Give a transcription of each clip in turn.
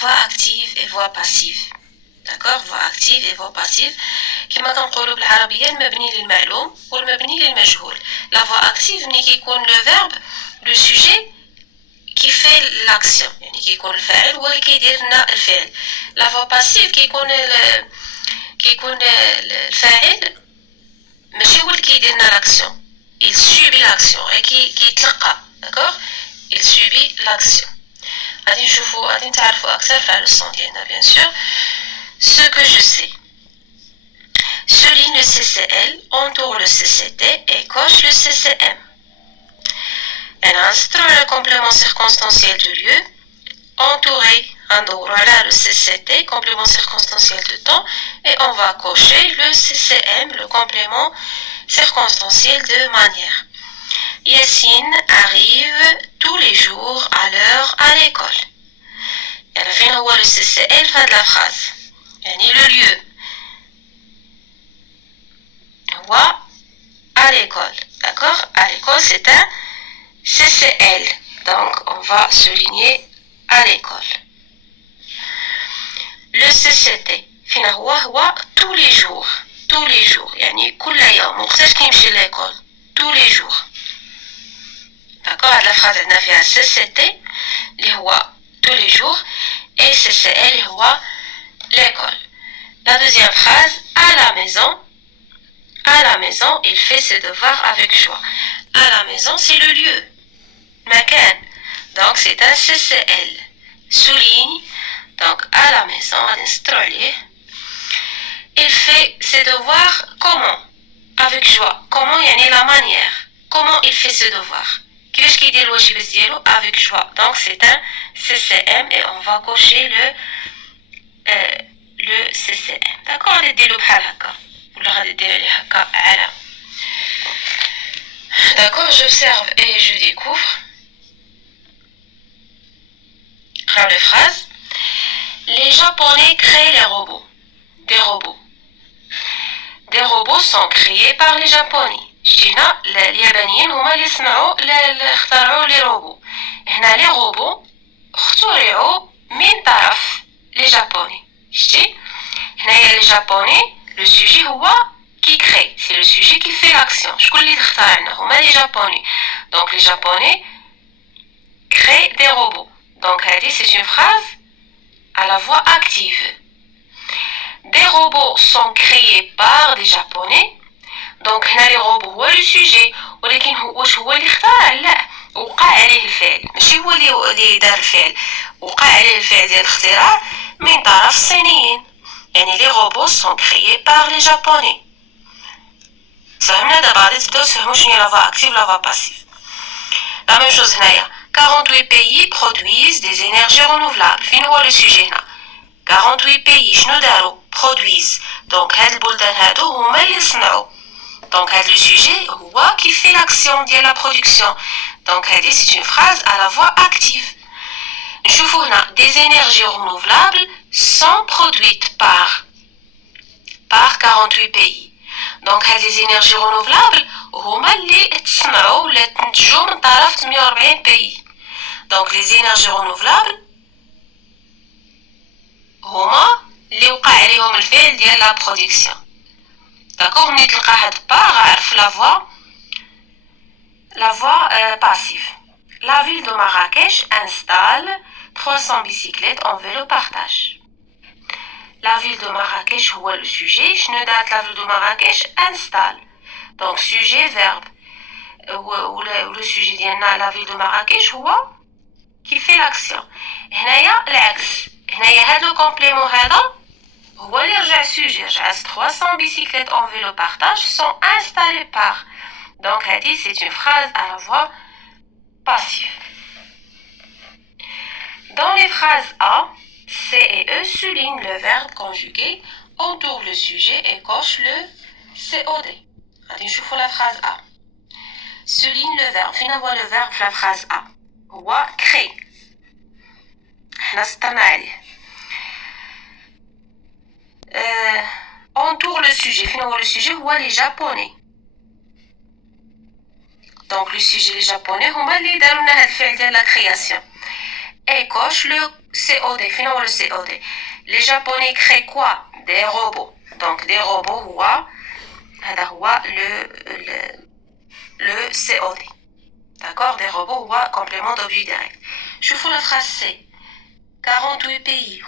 voix active et voix passive. D'accord, voix active et voix passive. كما كنقولوا بالعربيه المبني للمعلوم والمبني للمجهول. La voix active ملي كيكون le verbe, le sujet qui fait l'action, يعني كيكون الفاعل هو اللي كيدير لنا الفعل. La voix passive كيكون الفاعل ماشي هو اللي كيدير لنا l'action. Il subit l'action et كيتلقى. D'accord, il subit l'action. غادي نشوفوا غادي نتعرفوا اكثر في اللسون ديالنا bien sûr. Ce que je sais. Souligne le CCL, entoure le CCT et coche le CCM. Elle instruit le complément circonstanciel du lieu, entouré, voilà le CCT, complément circonstanciel de temps, et on va cocher le CCM, le complément circonstanciel de manière. Yassine arrive tous les jours à l'heure à l'école. Et à la fin, on voit le CCL fin de la phrase. Yani le lieu. À l'école. D'accord? À l'école, c'est un CCL. Donc, on va souligner à l'école. Le CCT. Finalement, tous les jours. Tous les jours. Yani, كل يوم. وقتاش كيمشي l'école. Tous les jours. D'accord? La phrase est فيها CCT. اللي هو tous les jours. Et CCL اللي هو l'école. La deuxième phrase, à la maison. À la maison, il fait ses devoirs avec joie. À la maison, c'est le lieu. Macan. Donc, c'est un CCL. Souligne. Donc, à la maison, il fait ses devoirs comment? Avec joie. Comment? Yani la manière. Comment il fait ses devoirs? Qu'est-ce qu'il dit avec joie? Donc, c'est un CCM et on va cocher le CCM. D'accord? On est dit le bhalaka. D'accord, j'observe et je découvre. Les phrases. Les Japonais créent les robots. Des robots. Des robots sont créés par les Japonais. شتينا اليابانيين هما اللي صنعوا اخترعوا لي روبو. هنا لي روبو اخترعوا من طرف لي جابوني. شتي هنايا لي جابوني le sujet هو qui crée, c'est le sujet qui fait l'action. شكون اللي اخترعنا هما لي جابوني. Donc les japonais créent des robots. Donc هذه c'est une phrase à la voix active. Des robots sont créés par des japonais. Donc هنا لي روبو هو le sujet ولكن واش هو اللي اخترع؟ لا، وقع عليه الفعل، ماشي هو اللي دار الفعل، وقع عليه الفعل ديال الاختراع من طرف الصينيين. يعني les robots sont créés par les japonais. فهمنا دابا غادي تبداو تفهموا شنو هي لا فوا اكتيف لا فوا باسيف. لا ميم شوز هنايا 48 pays produisent des énergies renouvelables. فين هو لو سوجي هنا؟ 48 pays شنو داروا؟ produisent. دونك هاد البلدان هادو هما اللي صنعوا. Donc, le sujet, هو qui fait l'action de la production. Donc, c'est une phrase à la voix active. نشوفوا هنا des énergies renouvelables sont produites par 48 pays. Donc, les énergies renouvelables هما اللي تصنعوا ولا تنتجوا من طرف 48 pays. Donc, les énergies renouvelables هما اللي وقع عليهم الفعل ديال la production. D'accord, ملي تلقى هاد با غعرف la voix passive. La ville de Marrakech installe 300 bicyclettes en vélo partage. La ville de Marrakech هو le sujet. شنو دارت la ville de Marrakech? Installe. Donc sujet verbe. ou le sujet ديالنا la ville de Marrakech هو qui fait l'action. هنايا العكس. هنايا هاد le complément هذا هو اللي رجع السوجي. رجع 300 bicyclettes en vélo partage sont installées par. Donc هذه c'est une phrase à la voix passive. Dans les phrases A, C et E soulignent le verbe conjugué, entoure le sujet et coche le COD. غادي نشوفوا la phrase A. Souligne le verbe. فين هو le verbe في la phrase A؟ هو crée. حنا سطرنا عليه. Entoure le sujet. Finalement, le sujet, هو les japonais. Donc, le sujet, les japonais, هما اللي داروا لنا هاد الفعل ديال la création. Et coche le COD, finalement le COD. Les Japonais créent quoi? Des robots. Donc des robots, le COD. D'accord? Des robots, complément d'objet direct. Je fais la phrase C. 48 pays,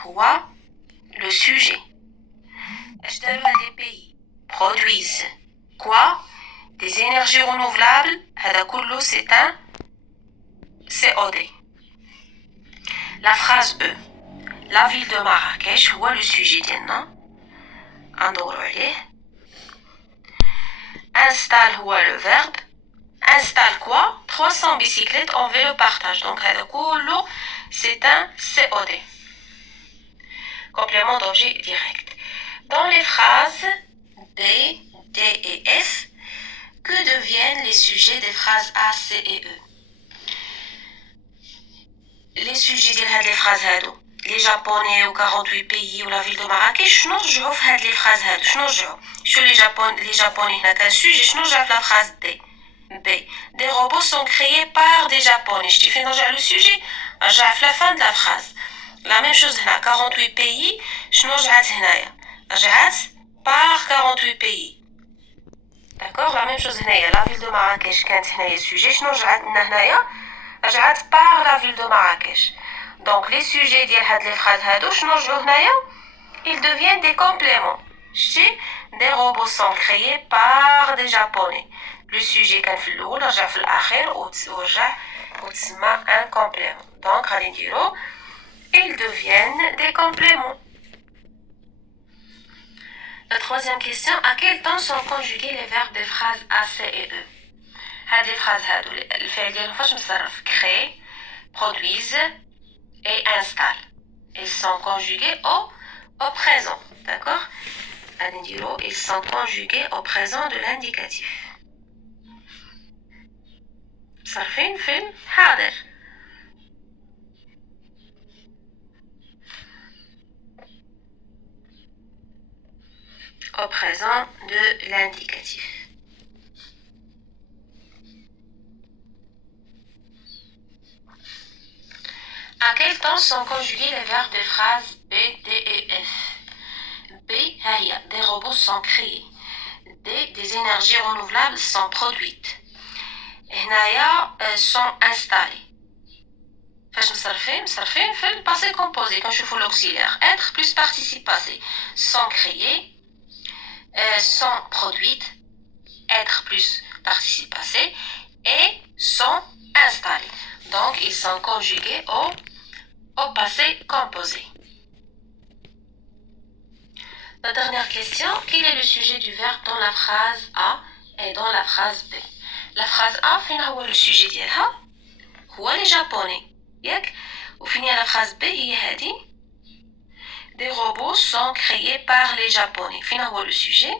le sujet. Les pays produisent quoi? Des énergies renouvelables. C'est un COD. La phrase E. La ville de Marrakech, le sujet ديالنا. ندورو عليه. Installe, le verbe. Installe quoi? 300 bicyclettes en vélo partage. Donc, c'est un COD. Complément d'objet direct. Dans les phrases B, D et F, que deviennent les sujets des phrases A, C et E? Les sujets des phrases هادو. Les Japonais ou 48 pays ou la ville de Marrakech, شنو رجعوا في هاد les phrases هادو؟ شنو رجعوا؟ شو les Japonais هنا كان sujet شنو رجع في la phrase D? B. Des robots sont créés par des Japonais. Je fais le sujet, j'ai à la fin de la phrase. La même chose là, 48 pays, je n'ai par 48 pays. D'accord? La même chose là, la ville de Marrakech, quand il y a sujet, je n'ai par la ville de Marrakech. Donc les sujets de les phrases, ils deviennent des compléments. Des robots sont créés par des Japonais. Le sujet كان في الأول رجع في الآخر ورجع وتسمى un complément. Donc غادي نديرو ils deviennent des compléments. La troisième question, à quel temps sont conjugués les verbes des phrases A, C et E? هاد les phrases هادو الفعل ديالهم فاش مصرف créent, produisent et installent. Ils sont conjugués au présent, d'accord? غادي نديرو ils sont conjugués au présent de l'indicatif. صارفين في الحاضر. Au présent de l'indicatif. À quel temps sont conjugués les verbes des phrases B, D et F? B, des robots sont créés. D, des énergies renouvelables sont produites. هنايا sont installés. فاش مصرفين في le passé composé quand je fais l'auxiliaire. Être plus participe passé. Sont créés, sont produites, être plus participe passé et sont installés. Donc ils sont conjugués au passé composé. La dernière question, quel est le sujet du verbe dans la phrase A et dans la phrase B? La phrase A, c'est le sujet ديالها هو les Japonais. ياك وفين la phrase B هي هذه des robots sont créés par les Japonais. فين هو le sujet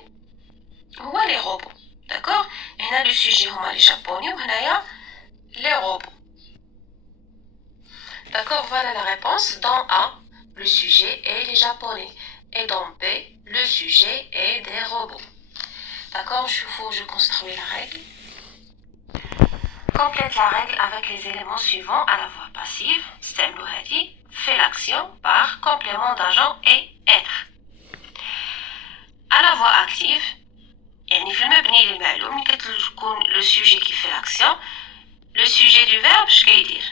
هو les robots. D'accord? هنا le sujet هما les Japonais وهنايا les robots. D'accord? Voilà la réponse. Dans A, le sujet est les Japonais. Et dans B, le sujet est des robots. D'accord? Je construis la règle. Complète la règle avec les éléments suivants à la voix passive. Stemlo hadi fait l'action par complément d'agent et être. À la voix active, يعني في المبني للمعلوم ملي كتكون le sujet qui fait l'action, le sujet du verbe اش كيدير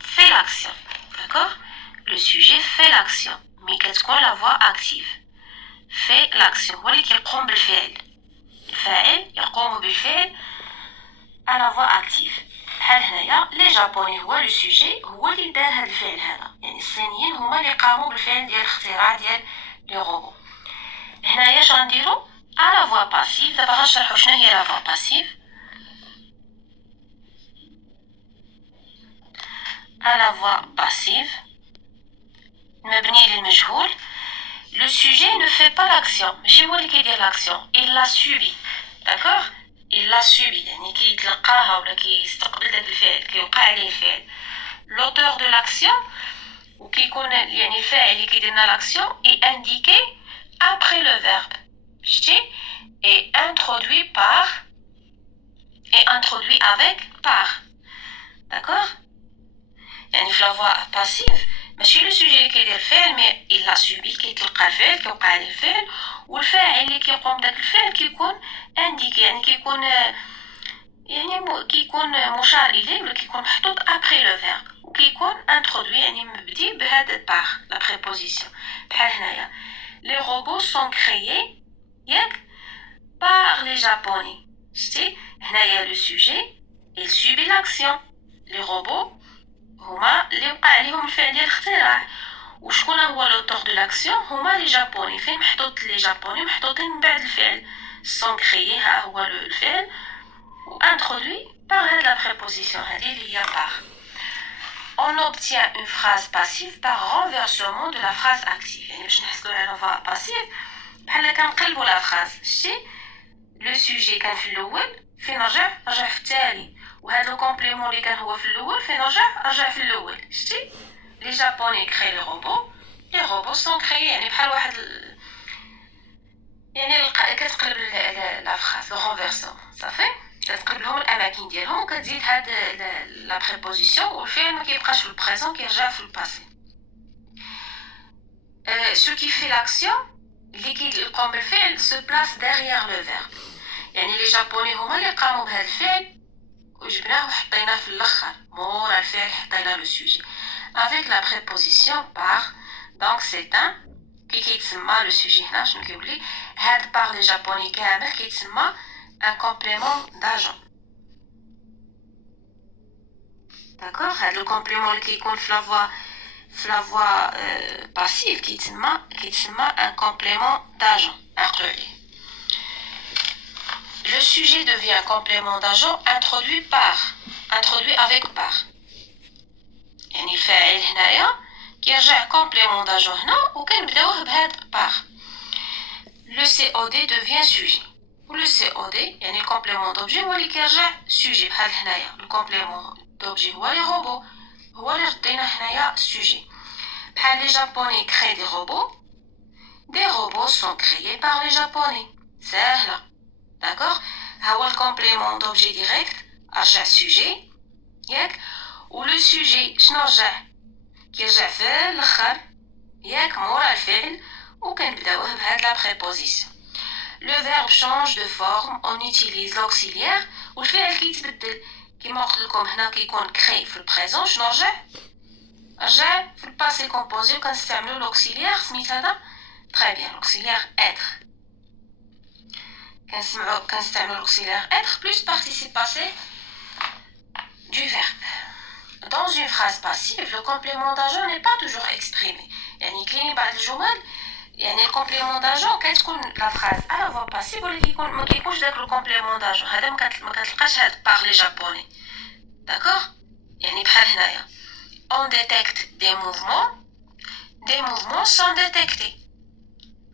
fait l'action. D'accord? Le sujet fait l'action. ملي كتكون la voix active fait l'action. هو اللي كيقوم بالفعل. الفاعل يقوم بالفعل à la voix active. بحال هنايا لي جابوني هو لو سوجي هو اللي دار هذا الفعل هذا. يعني الصينيين هما اللي قاموا بالفعل ديال الاختراع ديال لي روبو. هنايا اش غنديرو à la voix passive. دابا غنشرحو شنو هي la voix passive. À la voix passive مبني للمجهول. Le sujet ne fait pas l'action. ماشي هو اللي كيدير l'action. Il l'a subi. D'accord? Il l'a subi. يعني كيتلقاها ولا كيستقبل داك الفعل كيوقع عليه الفعل. L'auteur de l'action وكيكون يعني الفاعل اللي كيدير لنا l'action est indiqué après le verbe. شتي؟ est introduit avec par. D'accord? يعني في la voix passive ماشي le sujet الفعل مي إلا سوبي كي تلقى الفعل كيوقع عليه الفعل والفاعل اللي كيقوم بداك الفعل كيكون انديكي يعني كيكون كيكون مشار إليه ولا كيكون محطوط après le verbe وكيكون introduit يعني مبدي بهذا par la préposition بحال هنايا les robots sont créés ياك par les japonais شتي هنايا le sujet il subit l'action les robots هما اللي وقع عليهم الفعل ديال الاختراع وشكون هو l'auteur de l'action هما لي جابوني فين محطوط لي جابوني محطوطين من بعد الفعل sont créés ها هو الفعل introduit par la préposition par. On obtient une phrase passive par renversement de la phrase active. يعني باش نحصلوا على فا passive بحال كنقلبوا la phrase. شتي le sujet كان في الاول فين رجع في التالي وهذا الكومبليمون اللي كان هو في الاول فين رجع في الاول. شتي les japonais créent les robots sont créés يعني بحال واحد يعني كتقلب la phrase le renversement صافي كتقلب لهم الاماكن ديالهم وكتزيد هاد لا بريبوزيسيون والفعل ما كيبقاش في البريزون كيرجع في الباسي ce qui fait l'action اللي كيقوم بالفعل se place derrière le verbe يعني لي جابوني هما اللي قاموا بهذا الفعل وجبناه وحطيناه في الاخر مورا الفعل حطينا لو سوجي avec la préposition par donc c'est un كيتسمى لو سوجي هنا شنو كيولي هاد par لي جابوني كامل كيتسمى un complément d'agent. D'accord? Le complément qui compte la voix passive qui est un complément d'agent. Le sujet devient un complément d'agent introduit avec par. يعني الفاعل هنايا كيرجع complément d'agent هنا وكنبداوه بهاد par. Le COD devient sujet. Le COD يعني le complément d'objet هو اللي كيرجع sujet بحال هنايا le complément d'objet هو les robots هو اللي ردينا هنايا sujet بحال les japonais créent des robots sont créés par les japonais سهلة d'accord ها هو le complément d'objet direct رجع sujet ياك و le sujet شنو رجع كيرجع في الاخر ياك مورا الفعل وكنبداوه بهاد la préposition. Le verbe change de forme, on utilise l'auxiliaire والفعل كيتبدل كيما قلت لكم هنا كيكون créé في البريزون شنو رجع في الباسي كومبوزي وكنستعملوا l'auxiliaire سميت هذا très bien l'auxiliaire être كنستعملوا l'auxiliaire être plus participe passé du verbe. Dans une phrase passive le complément d'agent n'est pas toujours exprimé يعني كاين بعض الجمل يعني الكومبليمون داجون كتكون لا فراز على فوا باسيف ولا ما كيكونش داك الكومبليمون داجون هذا ما كتلقاش هاد باغ لي جابوني داكوغ يعني بحال هنايا on détecte des mouvements sont détectés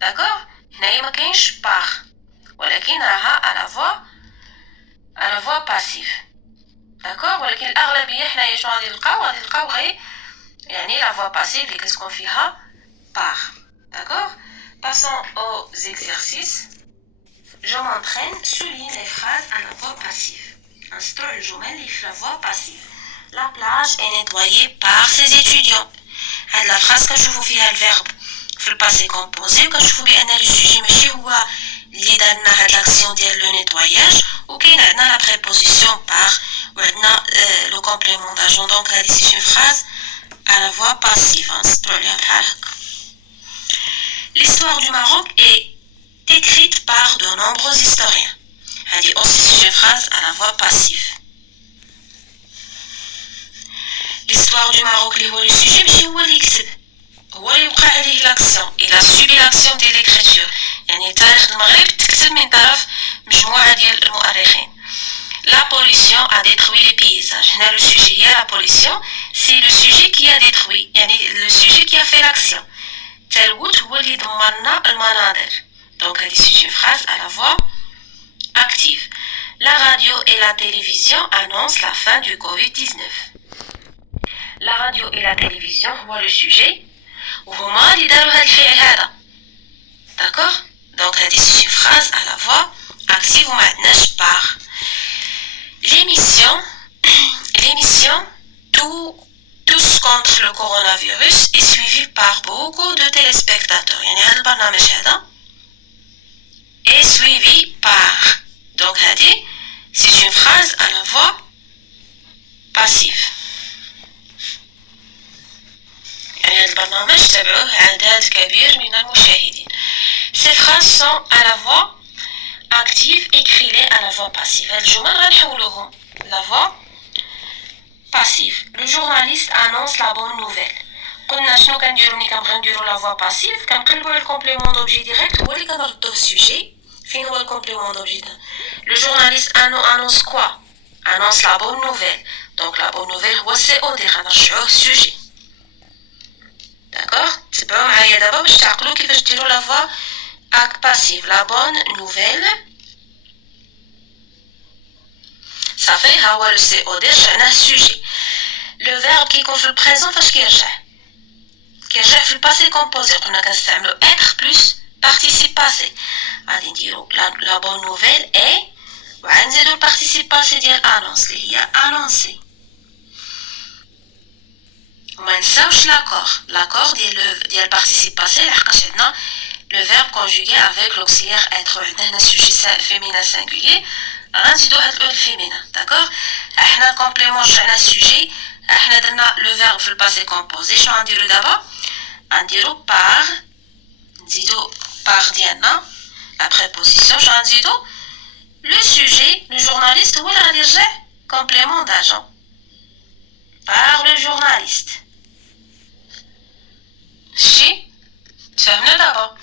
داكوغ هنايا ما كاينش باغ ولكن راها على فوا باسيف داكوغ ولكن الاغلبيه حنايا شنو غادي نلقاو غير يعني لا فوا باسيف اللي كتكون فيها باغ. D'accord? Passons aux exercices. Je m'entraîne, souligne les phrases à la voix passive. Instaure le jumelle et la voix passive. La plage est nettoyée par ses étudiants. La phrase que je vous fais le verbe في الباسي كومبوزي وكنشوفوا بان لو سوجي ماشي هو اللي دارنا هاد لاكسيون ديال لو نيتواياج وكاين عندنا لا بريبوزيسيون باغ وعندنا لو كومبليمون داجون دونك هادي سي اون فراز à la voix passive نسطروا عليها بحال هكا. L'histoire du Maroc est écrite par de nombreux historiens. هذه aussi c'est une phrase à la voix passive. L'histoire du Maroc اللي هو le sujet ماشي هو اللي يكتب هو اللي وقع عليه l'action. Il a subi l'action de l'écriture. يعني تاريخ المغرب تكتب من طرف مجموعة ديال المؤرخين. La pollution a détruit les paysages. هنا le sujet هي la pollution. C'est le sujet qui a détruit. يعني le sujet qui a fait l'action. التلوث هو اللي دمرنا المناظر. Donc c'est une phrase à la voix active. La radio et la télévision annoncent la fin du Covid-19. La radio et la télévision هو le sujet وهما اللي داروا هاد الفعل هذا. D'accord? Donc c'est une phrase à la voix active وما عندناش par. L'émission Tous contre le coronavirus est suivie par beaucoup de téléspectateurs. يعني هذا البرنامج هذا est suivi par. Donc هذه c'est une phrase à la voix passive. يعني هذا البرنامج تبعوه عدد كبير من المشاهدين. Ces phrases sont à la voix active écrites à la voix passive. هاد الجمل غنحولوهم la voix passive. Le journaliste annonce la bonne nouvelle. قلنا شنو كنديرو ملي كنبغيو نديرو لا فوا باسيف كنقلبو على الكومبليمون دوبجي ديريكت هو اللي كنردوه السوجي. فين هو الكومبليمون دوبجي ده؟ لو جورناليست annonce quoi? Annonce la bonne nouvelle. Donc la bonne nouvelle هو سي او دي غنرجعوه السوجي. داكوغ تبعو معايا دابا باش تعقلو كيفاش ديرو لا فوا باسيف. لا بون نوفيل صافي ها هو لو سي او دي رجعناه السوجي. لو فيرب كيكون في البريزون فاش كيرجع في الباسي كومبوزي قلنا كنستعملو être plus participe passé. غادي نديرو لا بون نوفيل اي وعاد نزيدو البارتيسيب باسي ديال انونس اللي هي انونسي. وما نساوش لاكور ديال البارتيسيب باسي لحقاش عندنا لو فيرب كونجوغي افيك لوكسيليير être. وعندنا هنا السوجي فيمينا سانغوليي غنزيدو هاد الاو الفيمينا. داكوغ حنا الكومبليمون رجعنا السوجي حنا درنا لو فيرب في الباسي كومبوزي. شنو غنديرو دابا؟ غنديرو بار نزيدو بار ديالنا لا بريبوزيسيون. شنو غنزيدو؟ لو سوجي لو جورناليست هو اللي غادي يرجع كومبليمون داجون بار لو جورناليست. شتي تفهمنا دابا؟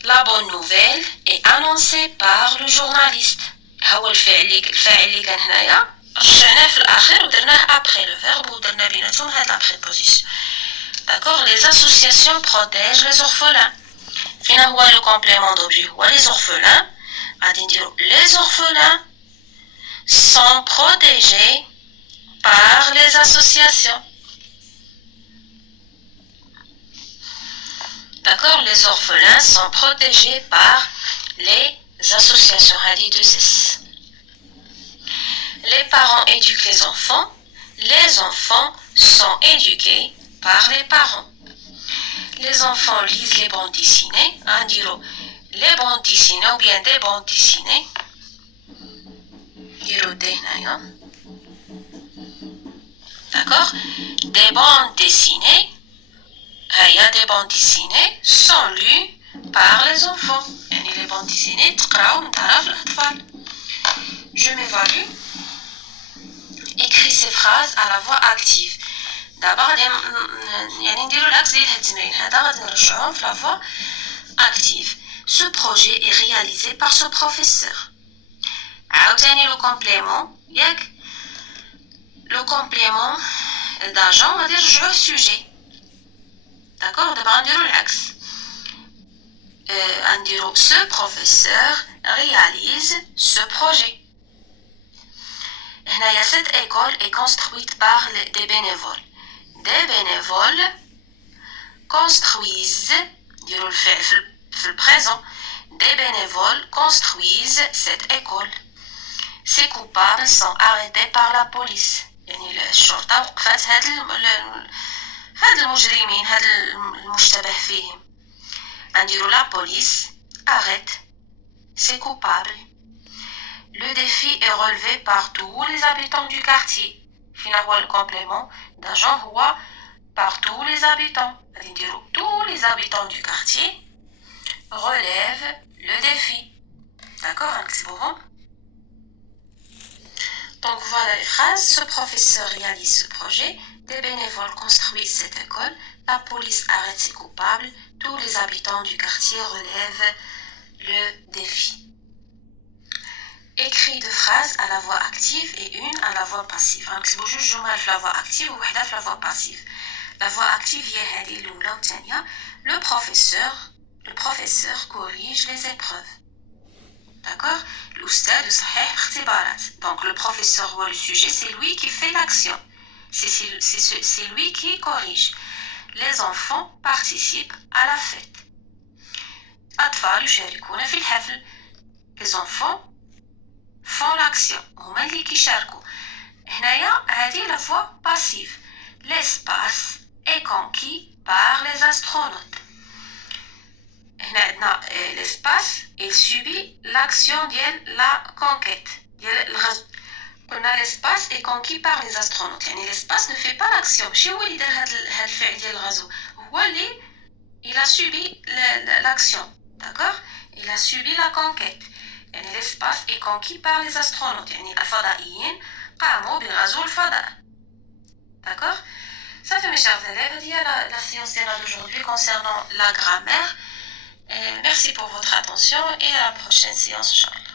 لا بون نوفيل اي انونسي بار لو جورناليست. ها هو الفعل اللي كان هنايا رجعناه في الاخر ودرناه ابري لو فيرب ودرنا بيناتهم هاد لا بريبوزيسيون. D'accord, les associations protègent les orphelins. فينا هو le complément d'objet هو les orphelins. غادي نديرو les orphelins sont protégés par les associations. D'accord, les orphelins sont protégés par les associations. هادي 2S. Les parents éduquent les enfants. Les enfants sont éduqués par les parents. Les enfants lisent les bandes dessinées. Les bandes dessinées ou bien des bandes dessinées. D'accord? Des bandes dessinées. Il y a des bandes dessinées sont lues par les enfants. Les bandes dessinées, je m'évalue. Écris ces phrases à la voix active. D'abord, نديرو العكس ديال هاد التمرين هذا غادي نرجعوهم في la voix active. Ce projet est réalisé par ce professeur. عاوتاني لو كومبليمون ياك لو كومبليمون داجون غادي نرجعوه السوجي. داكوغ دابا غنديرو العكس. غنديرو ce professeur réalise ce projet. هنايا cette école est construite par des bénévoles. Des bénévoles construisent, dirons le fait le présent, des bénévoles construisent cette école. Ces coupables sont arrêtés par la police. يعني الشرطة وقفت هاد المجرمين هاد المشتبه فيهم. نديرو la police arrête ces coupables. Le défi est relevé par tous les habitants du quartier. Finalement, le complément d'agent هو par tous les habitants. Tous les habitants du quartier relèvent le défi. D'accord? Donc voilà les phrases. Ce professeur réalise ce projet. Des bénévoles construisent cette école. La police arrête ses coupables. Tous les habitants du quartier relèvent le défi. Écrit deux phrases à la voix active et une à la voix passive. غنكتبو جوج جمل في la voix active ووحدة في la voix passive. La voix active هي هذه الأولى والثانية. Le professeur corrige les épreuves. D'accord? الأستاذ يصحح الاختبارات. Donc le professeur هو le sujet, c'est lui qui fait l'action. C'est lui qui corrige. Les enfants participent à la fête. الأطفال يشاركون في الحفل. Les enfants font l'action. هما اللي كيشاركوا. هنايا هذه la voix passive. L'espace est conquis par les astronautes. L'espace, il subit l'action de la conquête. L'espace est conquis par les astronautes. L'espace ne fait pas l'action. Il a subi l'action. D'accord? Il a subi la conquête. L'espace est conquis par les astronautes. الفضائيين قاموا بغزو الفضاء. D'accord? Ça fait mes chers élèves, il y a la séance d'aujourd'hui concernant la grammaire. Merci pour votre attention et à la prochaine séance, Inch'Allah.